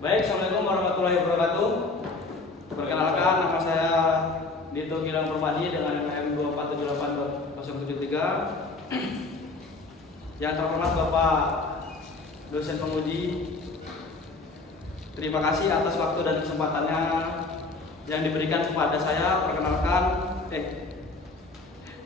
Baik, Assalamualaikum warahmatullahi wabarakatuh. Perkenalkan, nama saya Dito Gilang Permadi dengan NPM 2478073. Yang terhormat Bapak dosen penguji, terima kasih atas waktu dan kesempatannya yang diberikan kepada saya. Perkenalkan,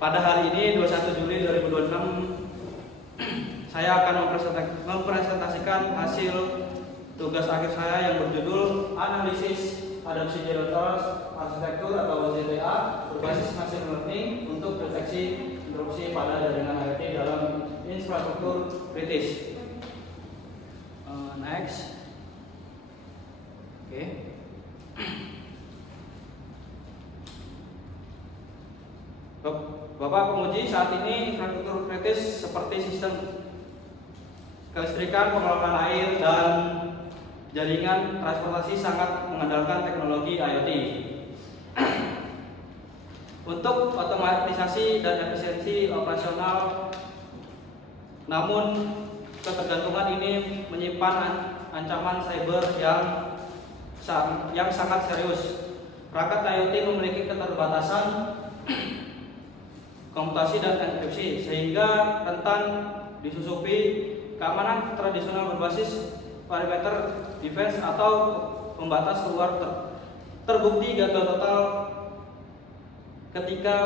pada hari ini 21 Juli 2026 saya akan mempresentasikan hasil tugas akhir saya yang berjudul Analisis Adapsi Zero Trust Arsitektur atau ZTA berbasis Machine Learning untuk deteksi interupsi pada jaringan IoT dalam infrastruktur kritis. Next. Oke. Bapak penguji, saat ini infrastruktur kritis seperti sistem kelistrikan, pengelolaan air, dan jaringan transportasi sangat mengandalkan teknologi IoT. Untuk otomatisasi dan efisiensi operasional, namun ketergantungan ini menyimpan ancaman cyber yang sangat serius. Perangkat IoT memiliki keterbatasan komputasi dan enkripsi sehingga rentan disusupi keamanan tradisional berbasis perimeter defense atau pembatas luar terbukti gagal total ketika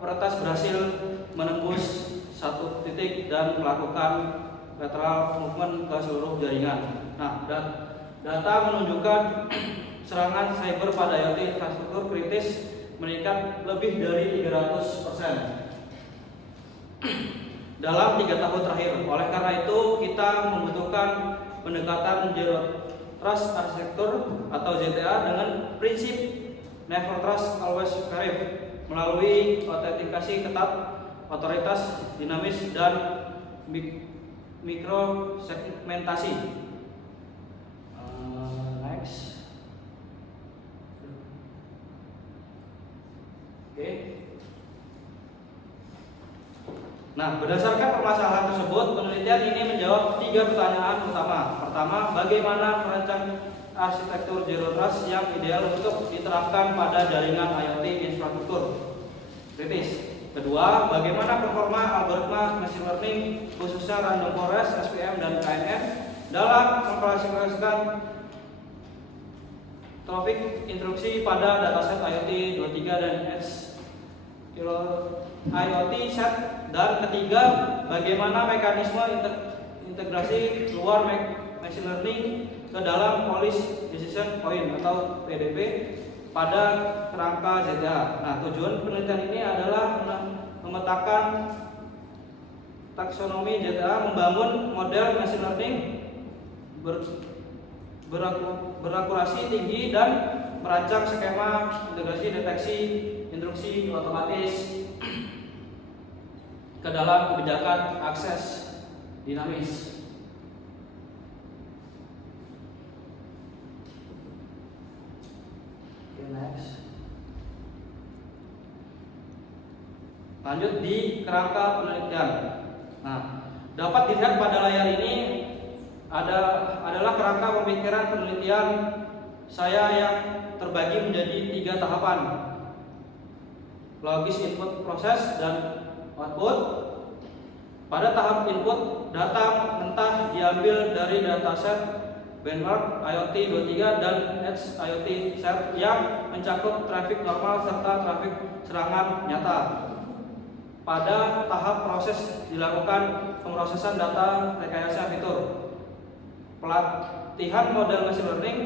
peretas berhasil menembus satu titik dan melakukan lateral movement ke seluruh jaringan. Nah, data menunjukkan serangan cyber pada IoT infrastruktur kritis meningkat lebih dari 300% dalam 3 tahun terakhir. Oleh karena itu, kita membutuhkan pendekatan Zero Trust Arsitektur atau ZTA dengan prinsip Never Trust Always Verify melalui autentikasi ketat, otoritas dinamis, dan mikrosegmentasi. Next. Oke. Nah, berdasarkan permasalahan tersebut, penelitian ini menjawab 3 pertanyaan utama. Pertama, bagaimana merancang arsitektur Zero Trust yang ideal untuk diterapkan pada jaringan IoT infrastruktur kritis. Kedua, bagaimana performa algoritma machine learning khususnya random forest, SVM, dan KNN dalam mengklasifikasikan traffic interupsi pada dataset IoT 23 dan Edge IoT set. Dan ketiga, bagaimana mekanisme integrasi luar machine learning ke dalam Policy Decision Point atau PDP pada kerangka ZTA. Nah, tujuan penelitian ini adalah memetakan taksonomi ZTA, membangun model machine learning berakurasi tinggi, dan merancang skema integrasi deteksi interupsi otomatis ke dalam kebijakan akses dinamis. Next. Lanjut di kerangka penelitian. Nah, dapat dilihat pada layar ini adalah kerangka pemikiran penelitian saya yang terbagi menjadi 3 tahapan: logis, input, proses, dan output. Pada tahap input, data mentah diambil dari dataset benchmark IoT 23 dan Edge IoT set yang mencakup traffic normal serta traffic serangan nyata. Pada tahap proses dilakukan pemrosesan data rekayasa fitur, pelatihan model machine learning,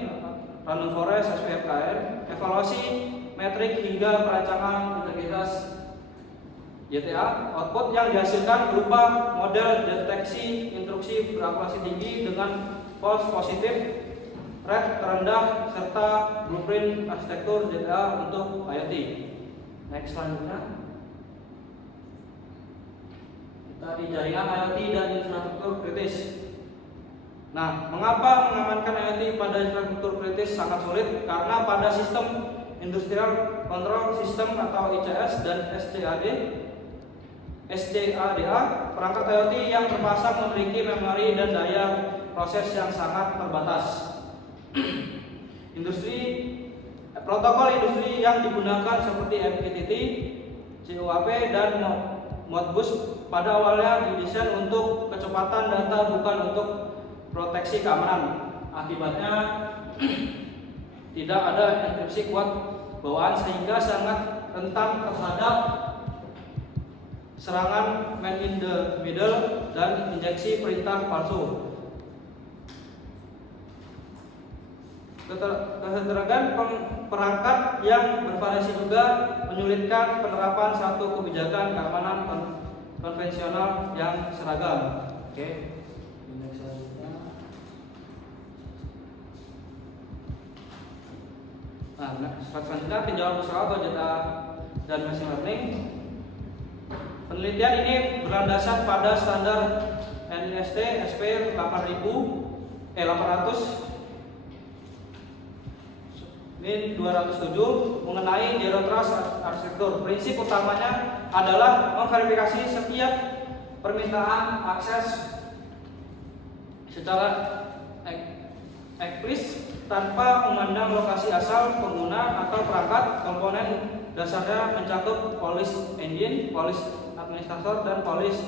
random forest, SVM, evaluasi metrik, hingga perancangan integritas ZTA. Output yang dihasilkan berupa model deteksi interupsi berakurasi tinggi dengan false positive rate terendah serta blueprint arsitektur ZTA untuk IoT. Next, selanjutnya kita di jaringan IoT dan infrastruktur kritis. Nah, mengapa mengamankan IoT pada infrastruktur kritis sangat sulit? Karena pada sistem Industrial Control System atau ICS dan SCADA, perangkat IoT yang terpasang memiliki memori dan daya proses yang sangat terbatas. Protokol industri yang digunakan seperti MQTT, CUAP, dan Modbus pada awalnya didesain untuk kecepatan data, bukan untuk proteksi keamanan. Akibatnya tidak ada enkripsi kuat bawaan sehingga sangat rentan terhadap serangan man in the middle dan injeksi perintah palsu. Keterangan perangkat yang bervariasi juga menyulitkan penerapan satu kebijakan keamanan konvensional yang seragam. Oke. Nah, selanjutnya tinjauan usaha atau data dan machine learning. Penelitian ini berlandaskan pada standar NIST SP 800 ini 207 mengenai Zero Trust arsitektur. Prinsip utamanya adalah memverifikasi setiap permintaan akses secara eksplisit tanpa memandang lokasi asal pengguna atau perangkat. Komponen dasarnya mencakup police engine, police administrator, dan police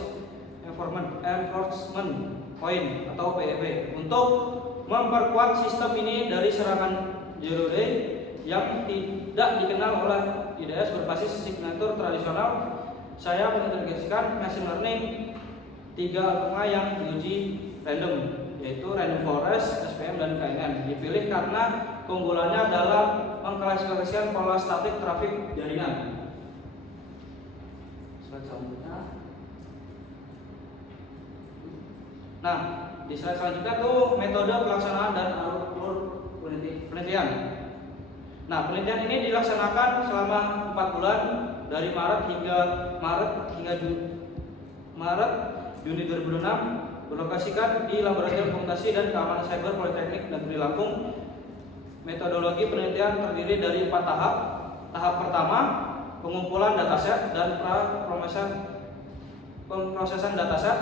enforcement point atau PEP. Untuk memperkuat sistem ini dari serangan Zero Day yang tidak dikenal oleh IDS berbasis signatur tradisional, saya mengintegrasikan machine learning 3 algoritma yang diuji random, yaitu Random Forest, SVM, dan KNN. Dipilih karena keunggulannya dalam mengklasifikasikan pola statik trafik jaringan. Slide selanjutnya. Nah, di slide selanjutnya tuh metode pelaksanaan dan alur penelitian. Nah, penelitian ini dilaksanakan selama 4 bulan dari Maret Juni 2006, berlokasikan di Laboratorium Komputasi dan Keamanan Cyber Politeknik Negeri Lampung. Metodologi penelitian terdiri dari 4 tahap. Tahap pertama, pengumpulan dataset dan pemrosesan dataset.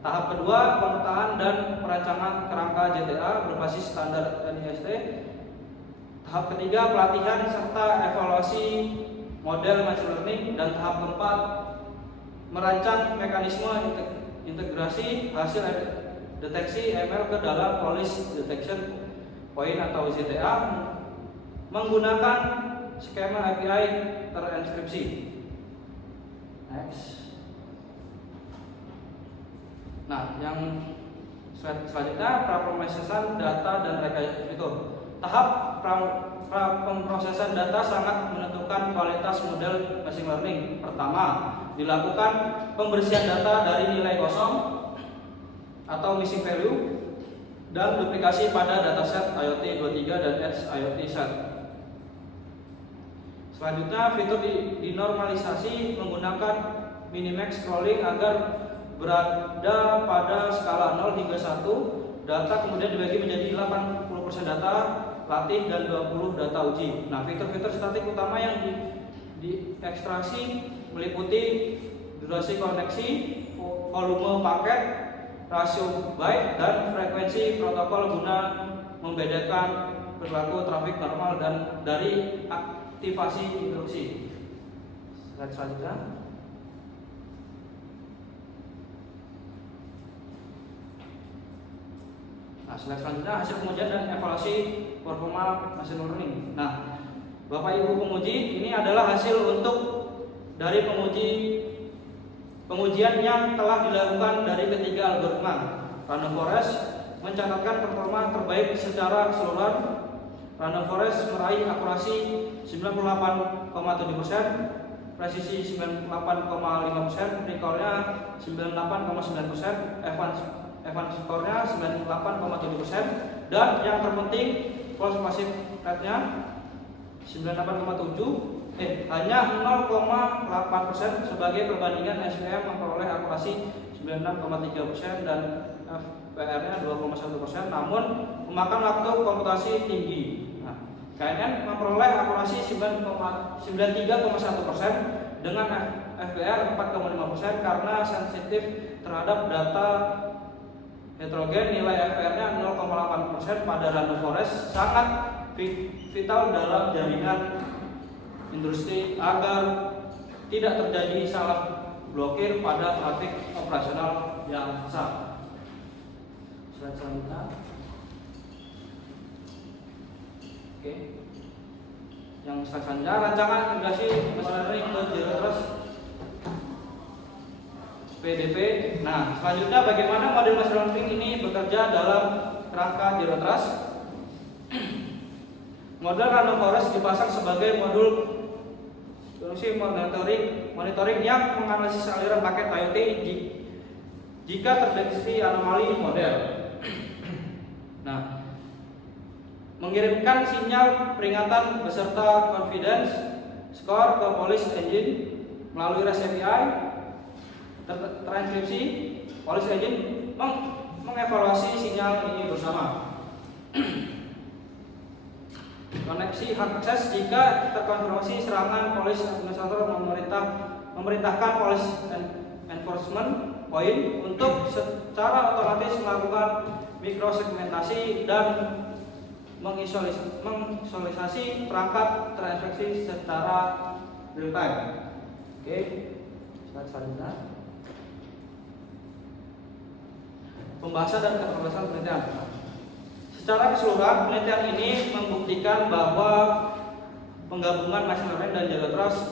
Tahap kedua, pemetaan dan perancangan kerangka JTA berbasis standar NIST. Tahap ketiga, pelatihan serta evaluasi model machine learning. Dan tahap keempat, merancang mekanisme integrasi hasil deteksi ML ke dalam Police Detection Point atau ZTA menggunakan skema API terenkripsi. Next. Nah, yang selanjutnya pemrosesan data dan rekayasa itu. Tahap pemrosesan data sangat menentukan kualitas model machine learning. Pertama, dilakukan pembersihan data dari nilai kosong atau missing value dan duplikasi pada dataset IoT 23 dan Edge IoT set. Selanjutnya, fitur dinormalisasi menggunakan minimax scrolling agar berada pada skala 0 hingga 1. Data kemudian dibagi menjadi 80% data latih dan 20 data uji. Nah, fitur-fitur statik utama yang diekstraksi meliputi durasi koneksi, volume paket, rasio byte, dan frekuensi protokol guna membedakan perilaku trafik normal dan dari aktivasi interupsi. Slide selanjutnya. Nah, slide selanjutnya hasil pengujian dan evaluasi performa machine learning. Nah, Bapak Ibu penguji, ini adalah hasil untuk dari pengujian yang telah dilakukan dari ketiga algoritma. Random Forest mencatatkan performa terbaik secara keseluruhan. Random Forest meraih akurasi 98,7%, presisi 98,5%, recall-nya 98,9%, advance score-nya 98,7%, dan yang terpenting false positive rate-nya 98,7%, hanya 0,8% sebagai perbandingan SVM memperoleh akurasi 96,3% dan FPR-nya 2,1%, namun memakan waktu komputasi tinggi. Nah, KNN memperoleh akurasi 93,1% dengan FPR 4,5% karena sensitif terhadap data heterogen, nilai FPR-nya 0,8% pada random forest, sangat vital dalam jaringan industri agar tidak terjadi salah blokir pada trafik operasional yang sah. Slide selanjutnya. Oke. Yang selanjutnya, rancangan integrasi machine learning ke Zero Trust PDP. Nah, selanjutnya bagaimana model machine learning ini bekerja dalam kerangka Zero Trust. Model random forest dipasang sebagai modul fungsi monitoring yang menganalisis aliran paket IoT jika terdeteksi anomali model. Nah, mengirimkan sinyal peringatan beserta confidence score ke Police Engine melalui REST API. Transkripsi Police Engine mengevaluasi sinyal ini bersama. Koneksi hard access jika terkonfirmasi serangan Police Administrator memerintahkan Police Enforcement Point untuk secara otomatis melakukan mikrosegmentasi dan mengisolasi perangkat terinfeksi secara real time. Oke, slide selanjutnya. Pembahasan dan keterbatasan penelitian. Secara keseluruhan, penelitian ini membuktikan bahwa penggabungan machine learning dan zero trust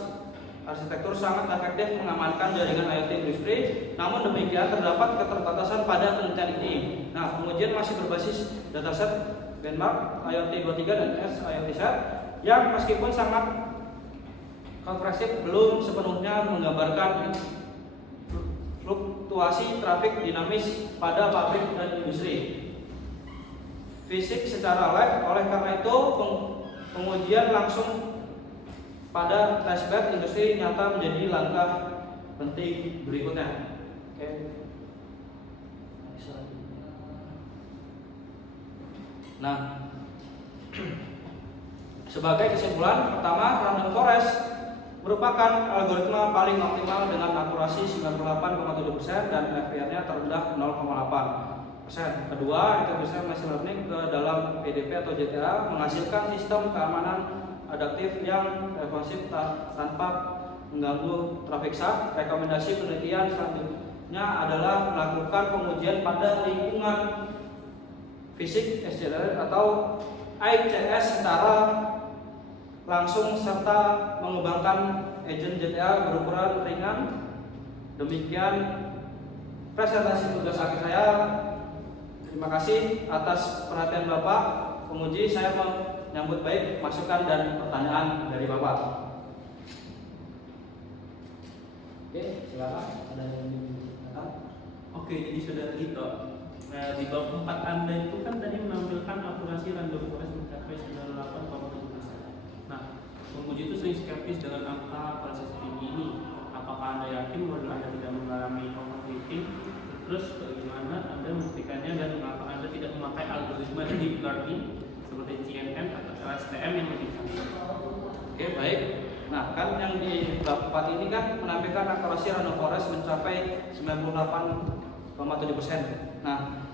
arsitektur sangat efektif mengamankan jaringan IoT industri. Namun demikian, terdapat keterbatasan pada penelitian ini. Nah, pengujian masih berbasis dataset benchmark IoT 23 dan IoT set yang meskipun sangat komprehensif belum sepenuhnya menggambarkan fluktuasi trafik dinamis pada pabrik dan industri fisik secara live. Oleh karena itu, pengujian langsung pada testbed industri nyata menjadi langkah penting berikutnya. Oke. Nah, sebagai kesimpulan, pertama, random forest merupakan algoritma paling optimal dengan akurasi 98,7% dan FPR-nya terendah 0,8%. Kedua, integrasi machine learning ke dalam PDP atau JTA menghasilkan sistem keamanan adaptif yang responsif tanpa mengganggu traffic sah. Rekomendasi penelitian selanjutnya adalah melakukan pengujian pada lingkungan fisik SCR atau ICS secara langsung serta mengembangkan agent JTA berukuran ringan. Demikian presentasi tugas akhir saya. Terima kasih atas perhatian Bapak penguji. Saya menyambut baik masukan dan pertanyaan dari Bapak. Oke, silakan. Ada yang ditanyakan? Oke, jadi saudara Dito, di bab 4 Anda itu kan tadi menampilkan akurasi random forest mencapai 98,7%. Nah, penguji itu sering skeptis dengan angka akurasi tinggi ini. Apakah Anda yakin model Anda tidak mengalami overfitting? Terus bagaimana Anda membuktikannya dan mengapa Anda tidak memakai algoritma deep learning seperti CNN atau LSTM yang lebih canggih? Oke, baik. Nah, kan yang di bab 4 ini kan menampilkan akurasi random forest mencapai 98,7%. Nah,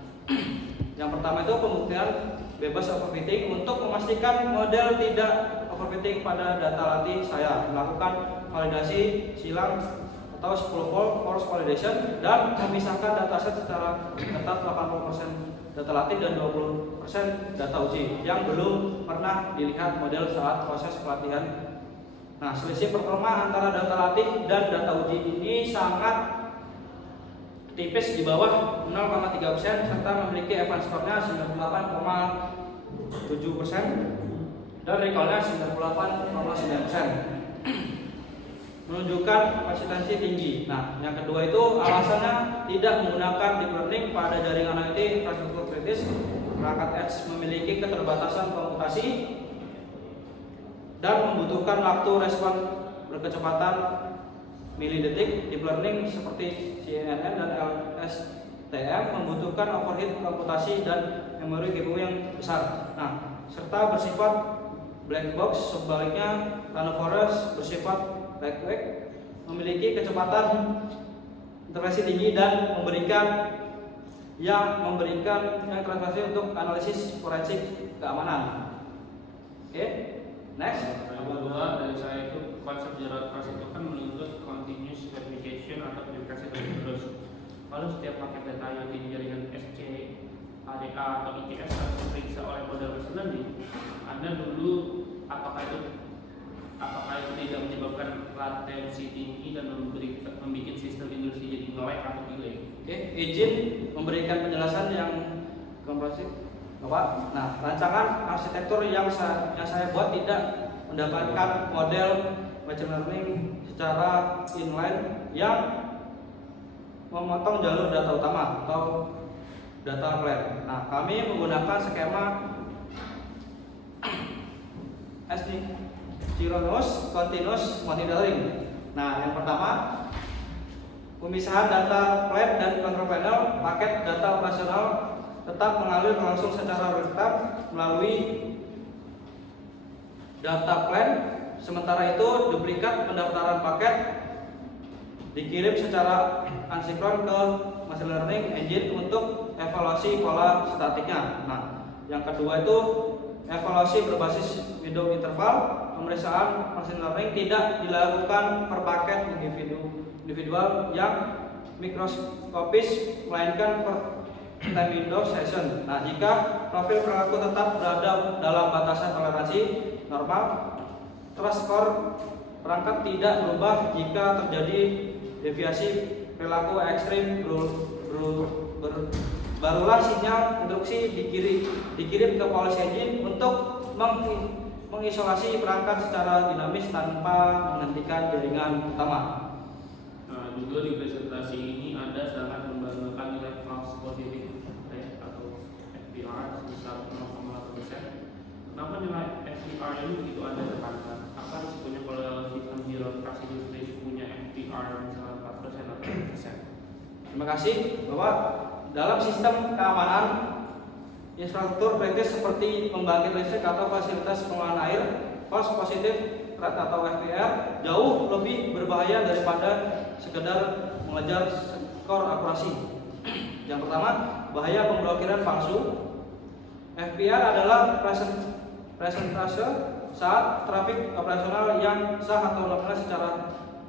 yang pertama itu pembuktian bebas overfitting. Untuk memastikan model tidak overfitting pada data latih, saya melakukan validasi silang atau 10-fold force validation dan memisahkan dataset secara ketat 80% data latih dan 20% data uji yang belum pernah dilihat model saat proses pelatihan. Nah, selisih performa antara data latih dan data uji ini sangat tipis di bawah 0,3% serta memiliki advance score-nya 98,7% dan recall-nya 98,9%. Menunjukkan konsistensi tinggi. Nah, yang kedua itu alasannya tidak menggunakan deep learning pada jaringan IoT infrastruktur kritis. Perangkat edge memiliki keterbatasan komputasi dan membutuhkan waktu respon berkecepatan milidetik. Deep learning seperti CNN dan LSTM membutuhkan overhead komputasi dan memori GPU yang besar. Nah, serta bersifat black box. Sebaliknya, random forest bersifat lightweight, memiliki kecepatan integrasi tinggi dan memberikan yang memberikan transparansi untuk analisis forensik keamanan. Oke, next. Yang kedua dari saya itu konsep zero trust itu kan menuntut continuous verification atau verifikasi terus. Kalau setiap paket data IoT di jaringan SC, ADA atau ICS harus diperiksa oleh model machine learning, Anda dulu apakah itu tidak menyebabkan latensi tinggi dan membuat sistem industri jadi nge-lag atau delay? Oke, izin memberikan penjelasan yang komprehensif, Bapak. Nah, rancangan arsitektur yang saya buat tidak mendapatkan model machine learning secara inline yang memotong jalur data utama atau data plane. Nah, kami menggunakan skema asynchronous continuous monitoring. Nah, yang pertama, pemisahan data plane dan control panel. Paket data operasional tetap mengalir langsung secara real time melalui data plane. Sementara itu, duplikat pendaftaran paket dikirim secara asinkron ke machine learning engine untuk evaluasi pola statiknya. Nah, yang kedua itu evaluasi berbasis window interval. Pemeriksaan machine learning tidak dilakukan per paket individual yang mikroskopis, melainkan per time window session. Nah, jika profil perilaku tetap berada dalam batasan toleransi normal, trust score perangkat tidak berubah. Jika terjadi deviasi perilaku ekstrim, barulah sinyal instruksi dikirim ke policy engine untuk mengisolasi perangkat secara dinamis tanpa menghentikan jaringan utama. Nah, juga di presentasi ini Anda sangat membanggakan nilai false positive rate atau FPR sebesar 0,8%. Kenapa nilai FPR ini begitu Anda tekankan? Apa risikonya kalau sistem zero trust industri punya FPR misalnya 4% atau 5%? Terima kasih, Bapak. Dalam sistem keamanan infrastruktur kritis seperti pembangkit listrik atau fasilitas pengolahan air, false positive rate atau FPR jauh lebih berbahaya daripada sekedar mengejar skor akurasi. Yang pertama, bahaya pemblokiran palsu. FPR adalah presentase saat trafik operasional yang sah atau nominal secara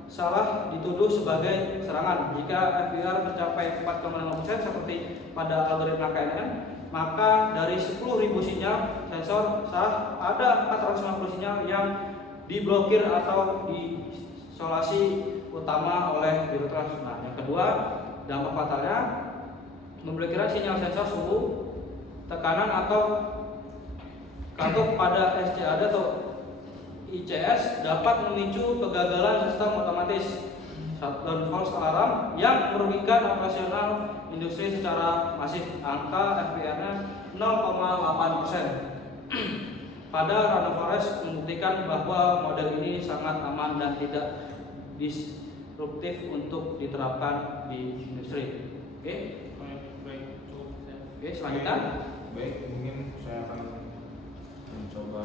salah dituduh sebagai serangan. Jika FPR mencapai 4,5% seperti pada algoritma KNN, maka dari 10.000 sinyal sensor sah ada 450 sinyal yang diblokir atau diisolasi utama oleh zero trust. Nah, yang kedua, dampak fatalnya memblokiran sinyal sensor suhu, tekanan atau katup pada SCADA atau ICS dapat memicu kegagalan sistem otomatis, shutdown false alarm yang merugikan operasional industri secara masif. Angka FPR-nya 0,8%. Pada Random Forest membuktikan bahwa model ini sangat aman dan tidak disruptif untuk diterapkan di industri. Oke, Baik, cukup. Oke, selanjutnya. Baik, mungkin saya akan mencoba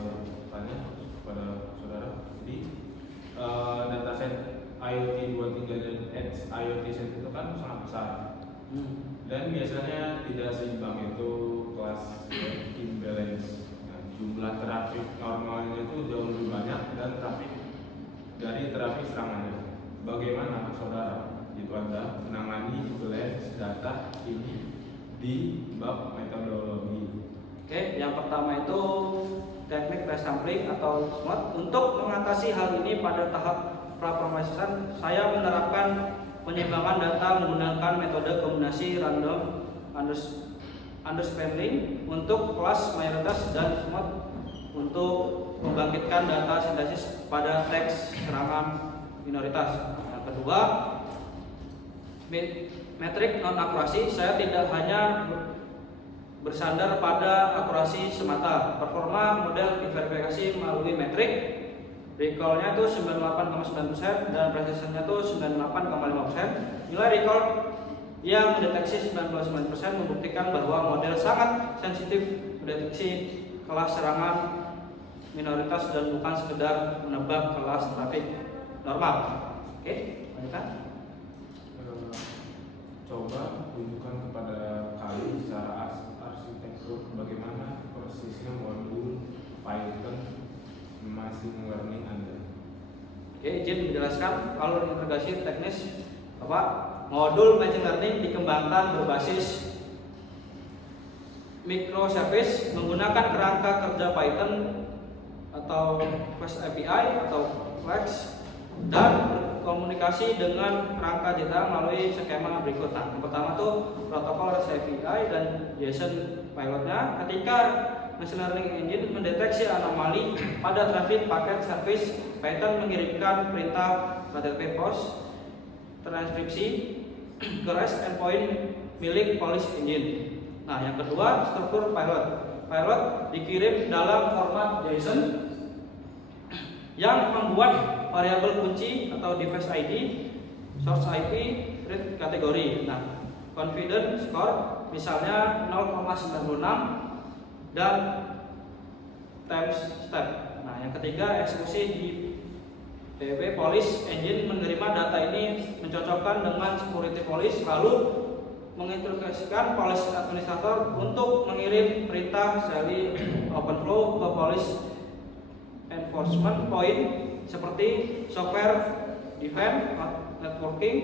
tanya kepada saudara. Jadi dataset IoT 23 dan Edge IoT set itu kan sangat besar. Dan biasanya tidak seimbang, itu kelas imbalance. Nah, jumlah trafik normalnya itu jauh lebih banyak dan trafik serangannya. Bagaimana saudara itu Anda menangani imbalance data ini di bab metodologi? Oke, yang pertama itu teknik resampling atau SMOT. Untuk mengatasi hal ini pada tahap praprosesisan, saya menerapkan penyeimbangan data menggunakan metode kombinasi random understanding untuk kelas mayoritas dan SMOT untuk membangkitkan data sintesis pada teks serangan minoritas. Yang kedua, metrik non akurasi. Saya tidak hanya bersandar pada akurasi semata. Performa model diverifikasi melalui metrik. Recall-nya itu 98,9% dan precision-nya itu 98,5%. Nilai recall yang mendeteksi 99% membuktikan bahwa model sangat sensitif mendeteksi kelas serangan minoritas dan bukan sekedar menebak kelas trafik normal. Oke, lanjutkan. Coba tunjukkan kepada kami Oke, izin menjelaskan alur integrasi teknis apa? Modul machine learning dikembangkan berbasis microservice menggunakan kerangka kerja Python atau Fast API atau Flex dan berkomunikasi dengan kerangka data melalui skema berikut. Nah, yang pertama tuh protokol REST API dan JSON pilotnya. Ketika machine learning engine mendeteksi anomali pada traffic paket service, Python mengirimkan perintah HTTP post transkripsi ke REST endpoint milik Polish engine. Nah, yang kedua struktur pilot. Pilot dikirim dalam format JSON yang membuat variabel kunci atau device ID, source IP, read kategori. Nah, confidence score misalnya 0,96 dan time step. Nah, yang ketiga eksekusi di PW Polish engine menerima data ini mencocokkan dengan security police lalu menginstruksikan Polish administrator untuk mengirim perintah sally openflow ke Polish enforcement point seperti software defense, networking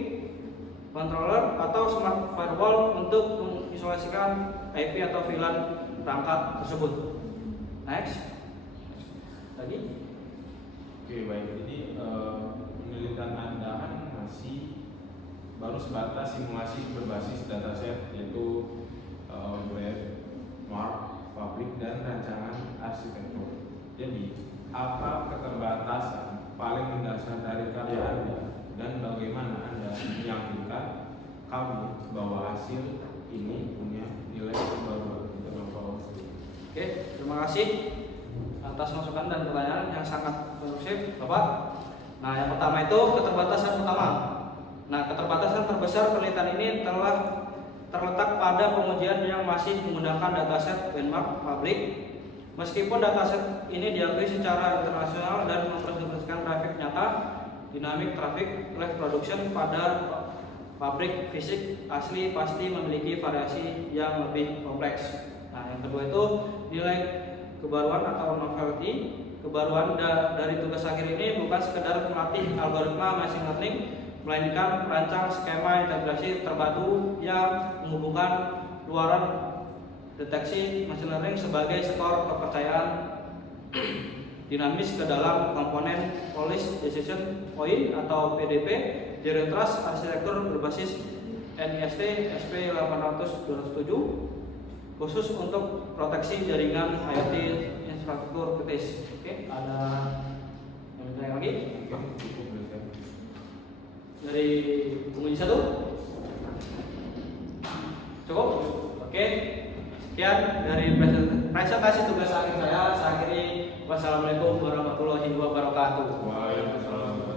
controller atau smart firewall untuk mengisolasikan IP atau VLAN perangkat tersebut. Next. Lagi. Oke, baik. Jadi penelitian Anda kan masih baru sebatas simulasi berbasis dataset yaitu web, mark, public dan rancangan arsitektur. Jadi apa keterbatasan paling mendasar dari karya Anda dan bagaimana Anda meyakinkan kami bahwa hasil ini punya nilai kebaruan? Oke, terima kasih atas masukan dan pertanyaan yang sangat konstruktif, Bapak. Nah, yang pertama itu keterbatasan utama. Nah, keterbatasan terbesar penelitian ini telah terletak pada pengujian yang masih menggunakan dataset benchmark publik. Meskipun dataset ini diakui secara internasional dan mempresentasikan traffic nyata, dynamic traffic live production pada pabrik fisik asli pasti memiliki variasi yang lebih kompleks. Nah, yang kedua itu nilai kebaruan atau novelty. Kebaruan dari tugas akhir ini bukan sekedar melatih algoritma machine learning, melainkan merancang skema integrasi terpadu yang menghubungkan luaran deteksi machine learning sebagai skor kepercayaan dinamis ke dalam komponen Polish Decision Point atau PDP Zero Trust arsitektur berbasis NIST SP800-207 khusus untuk proteksi jaringan IoT infrastruktur kritis. Oke, ada yang bertanya lagi? Dari penguji satu? Cukup? Oke. Sekian dari presentasi tugas akhir saya. Saya akhiri. Wassalamualaikum warahmatullahi wabarakatuh. Waalaikumsalam.